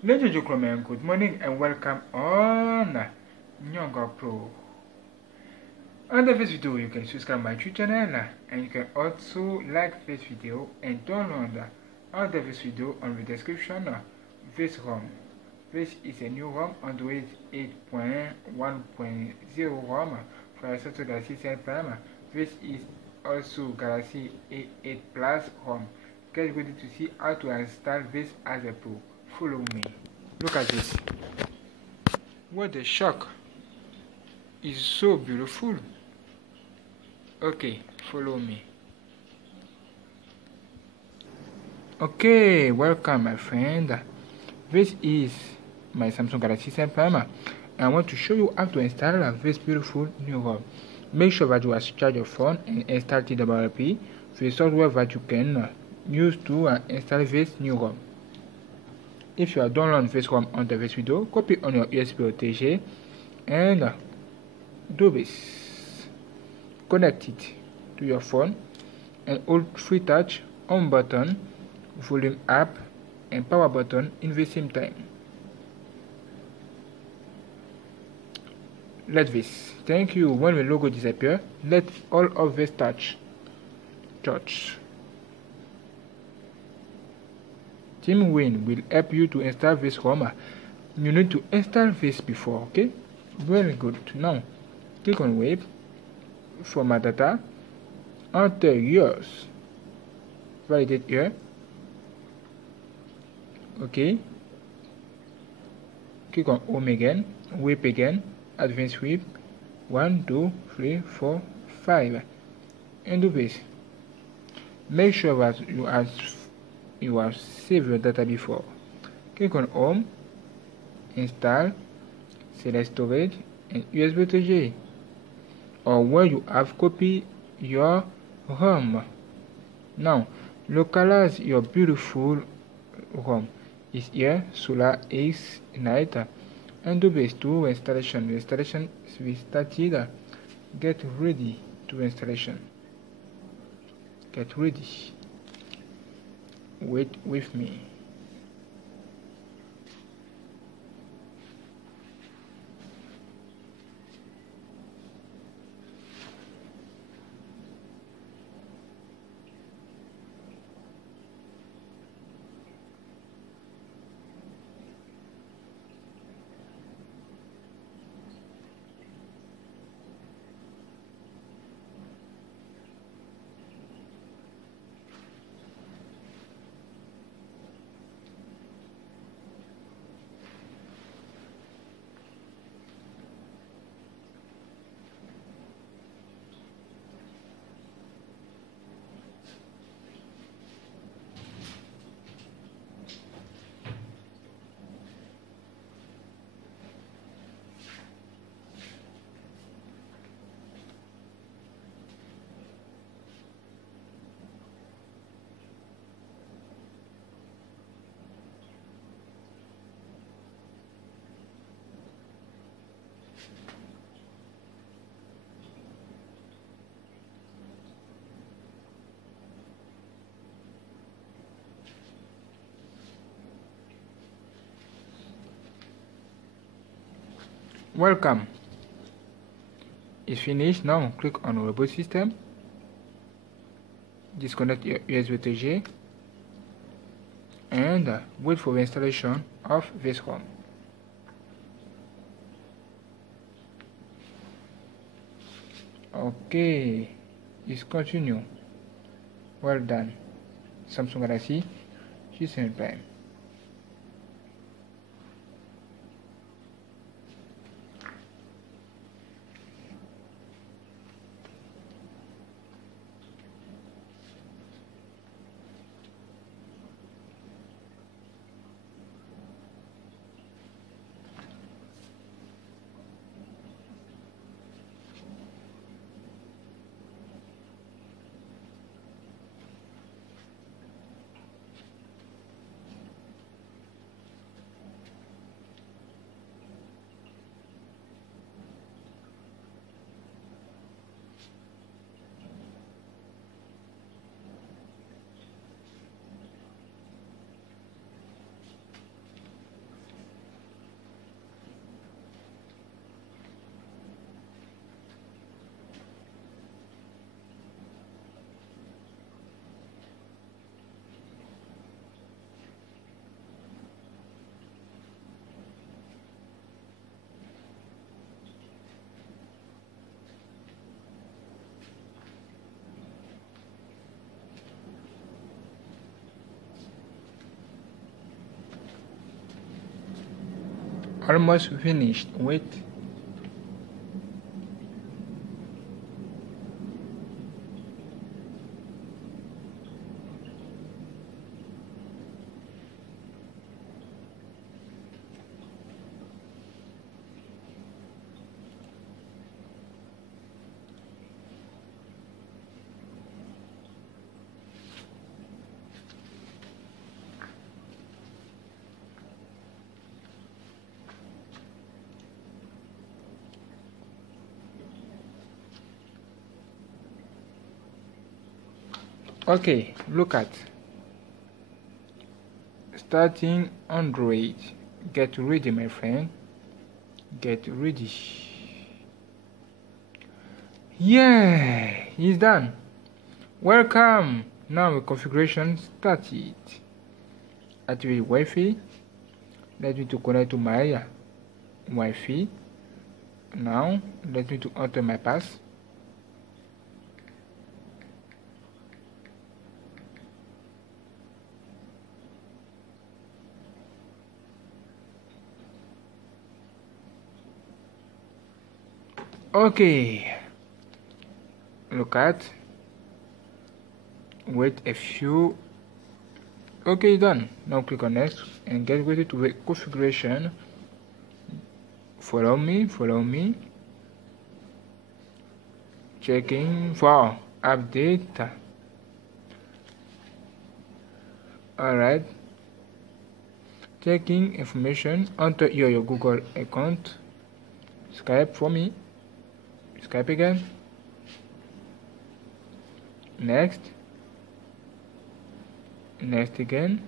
Ladies and gentlemen, good morning and welcome on Nyonga Pro. On this video, you can subscribe my YouTube channel and you can also like this video and download all this video on the description this ROM. This is a new ROM Android 8.1.0 ROM for a Samsung Galaxy 7 Prime. This is also Galaxy A8 Plus ROM. Get ready to see how to install this as a pro. Follow me. Look at this. What a shock. It's so beautiful. Okay, follow me. Okay, welcome my friend. This is my Samsung Galaxy 7 Prime. And I want to show you how to install this beautiful new ROM. Make sure that you have charged your phone and install TWRP, the software that you can use to install this new ROM. If you are downloading this ROM under this video, copy on your USB OTG and do this. Connect it to your phone and hold three touch home button, volume up and power button in the same time. Let this. Thank you. When the logo disappears, let all of this touch. Team Win will help you to install this ROM. You need to install this before, okay? Very good. Now, click on Web, Format Data, enter yours, validate here, okay? Click on Home again, Web again, Advanced Web, 1, 2, 3, 4, 5, and do this. Make sure that you have saved your data before. Click on Home, Install, select Storage and USB OTG, or where you have copied your ROM. Now, localize your beautiful ROM. It's here, Solar X NIGTH, and do this to installation. The installation is started. Get ready to installation. Get ready. Wait with me. Welcome. It's finished. Now click on Reboot System. Disconnect your USB OTG and wait for the installation of this ROM. Okay, it's continue. Well done. Samsung Galaxy G7 Prime. Almost finished. Wait. Okay, look at starting Android. Get ready, my friend. Get ready. Yeah, it's done. Welcome. Now configuration started. Activate Wi-Fi. Let me to connect to my Wi-Fi. Now let me to enter my pass. Okay, look at, wait a few. Okay, done. Now click on next and get ready to the configuration. Follow me. Checking for update. Alright, checking information. Enter your Google account. Skype for me. Skype again. Next again.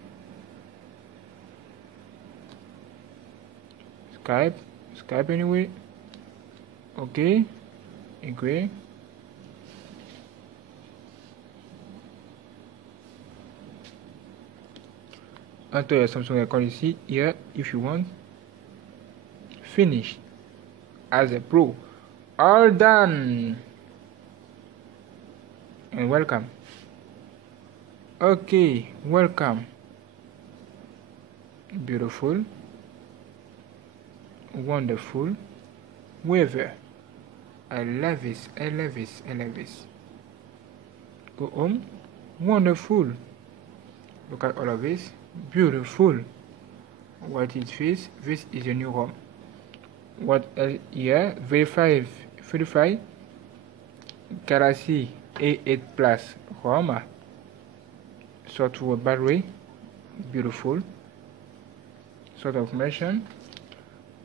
Skype anyway. Okay, agree. Enter your Samsung account you see here if you want. Finish as a pro. All done and welcome. Okay, welcome. Beautiful, wonderful, weather. I love this. Go home. Wonderful. Look at all of this. Beautiful. What is this? This is a new ROM. What else here? Verify Galaxy A8 Plus ROM. Software battery. Beautiful. Sort of information.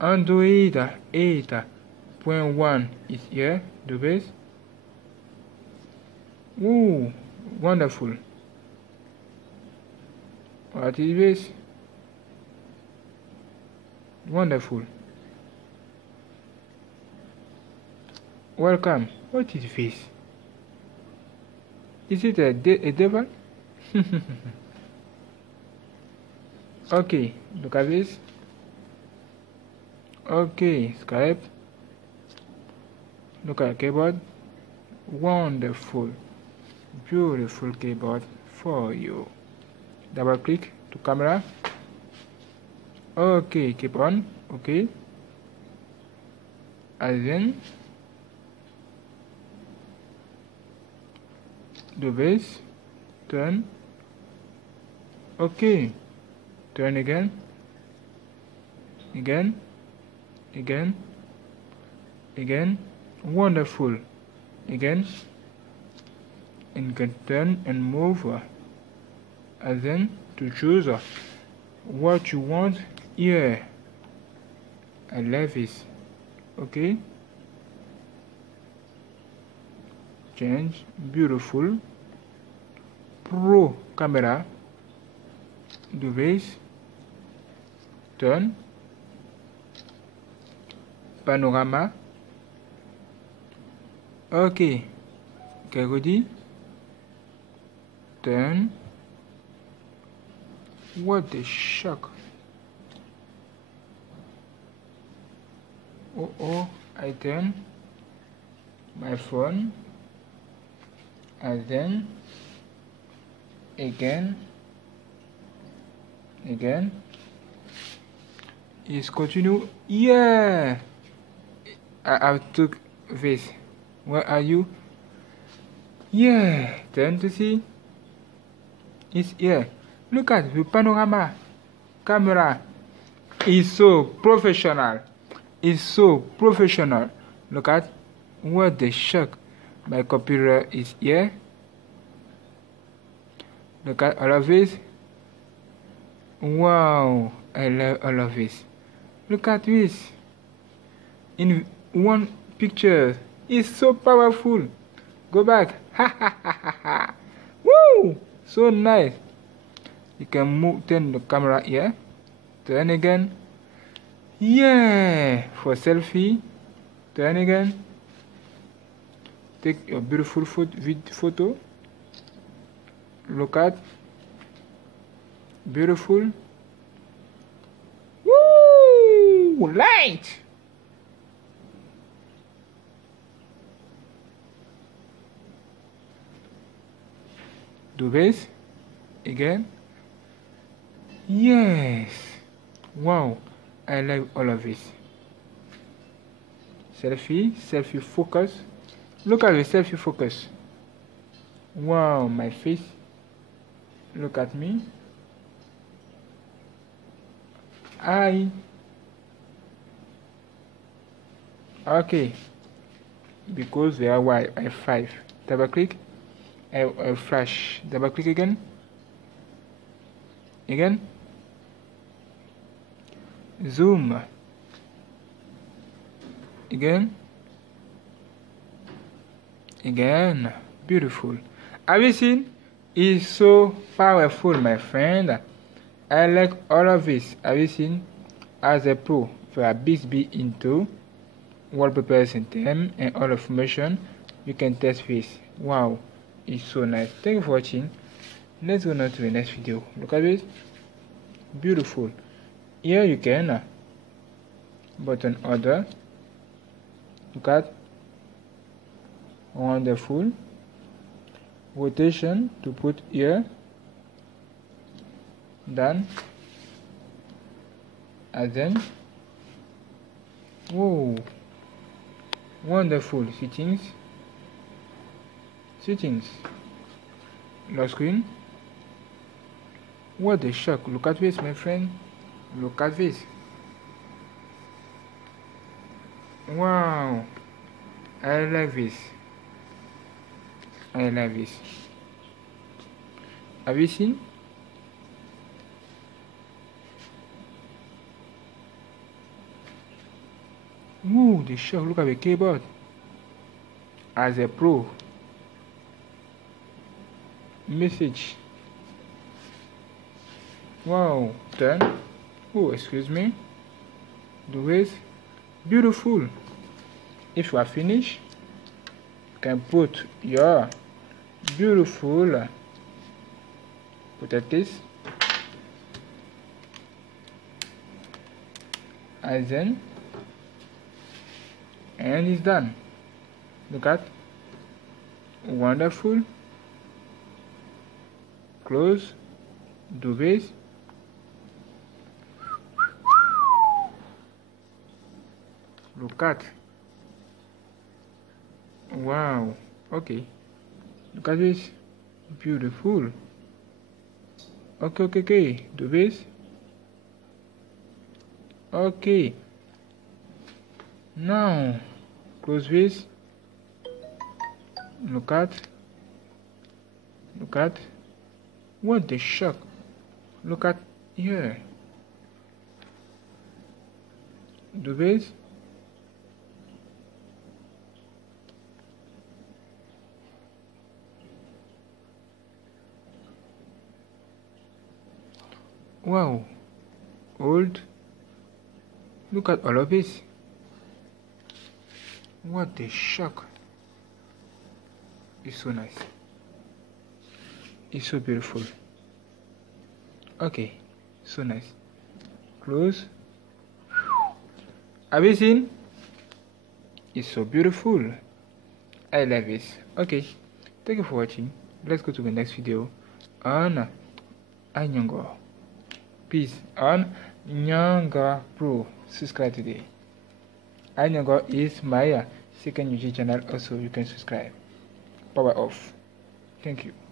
Android 8.1 is here. The base. Ooh, wonderful. What is this? Wonderful. Welcome. What is this? Is it a devil? Okay, look at this. Okay, Skype. Look at keyboard. Wonderful. Beautiful keyboard for you. Double click to camera. Okay, keep on. Okay. And then the base. Turn. Okay. Turn again. Again. Wonderful. Again. And you can turn and move. And then to choose what you want here. I love this. Okay. Change. Beautiful. Pro camera. The base. Turn. Panorama. Okay. Okay, ready? Turn. What a shock. Oh, I turn my phone and then again Is continue. Yeah, I took this. Where are you? Yeah, turn to see. It's here. Look at the panorama camera. Is so professional. It's so professional. Look at what the shock. My computer is here. Look at all of this. Wow, I love all of this. Look at this. In one picture. It's so powerful. Go back. Ha ha ha ha ha. Woo! So nice. You can turn the camera here. Turn again. Yeah, for selfie. Turn again. Take your beautiful photo. Look at. Beautiful. Woo! Light! Do this again. Yes. Wow, I like all of this. Selfie focus. Look at the selfie focus. Wow, my face. Look at me. Okay, because they are F5. Double click. Flash. Double click again. Zoom. Again. Beautiful. Everything is so powerful, my friend. I like all of this. Everything as a pro for a Bixby into wallpaper system and all information. You can test this. Wow, it's so nice. Thank you for watching. Let's go now to the next video. Look at this. Beautiful. Here you can button order. Look at. Wonderful. Rotation to put here. Done. And then, whoa, wonderful. Settings, lock screen. What a shock. Look at this, my friend. Look at this. Wow, I like this. Have you seen? Ooh, the shock. Look at the keyboard. As a pro. Message. Wow. Done. Oh, excuse me. The ways. Beautiful. If you are finished, you can put your beautiful potatoes. And then, and it's done. Look at. Wonderful. Close. Do this. Look at. Wow. Okay. Look at this. Beautiful. Okay. Do this. Okay. Now close this. Look at. What the shock. Look at here. Do this. Wow. Hold. Look at all of this. What the shock. It's so nice. It's so beautiful. Okay. So nice. Close. Have you seen? It's so beautiful. I love this. Okay. Thank you for watching. Let's go to the next video on Anyongo. Peace on Nyanga Pro. Subscribe today. Nyanga is my second YouTube channel. Also, you can subscribe. Power off. Thank you.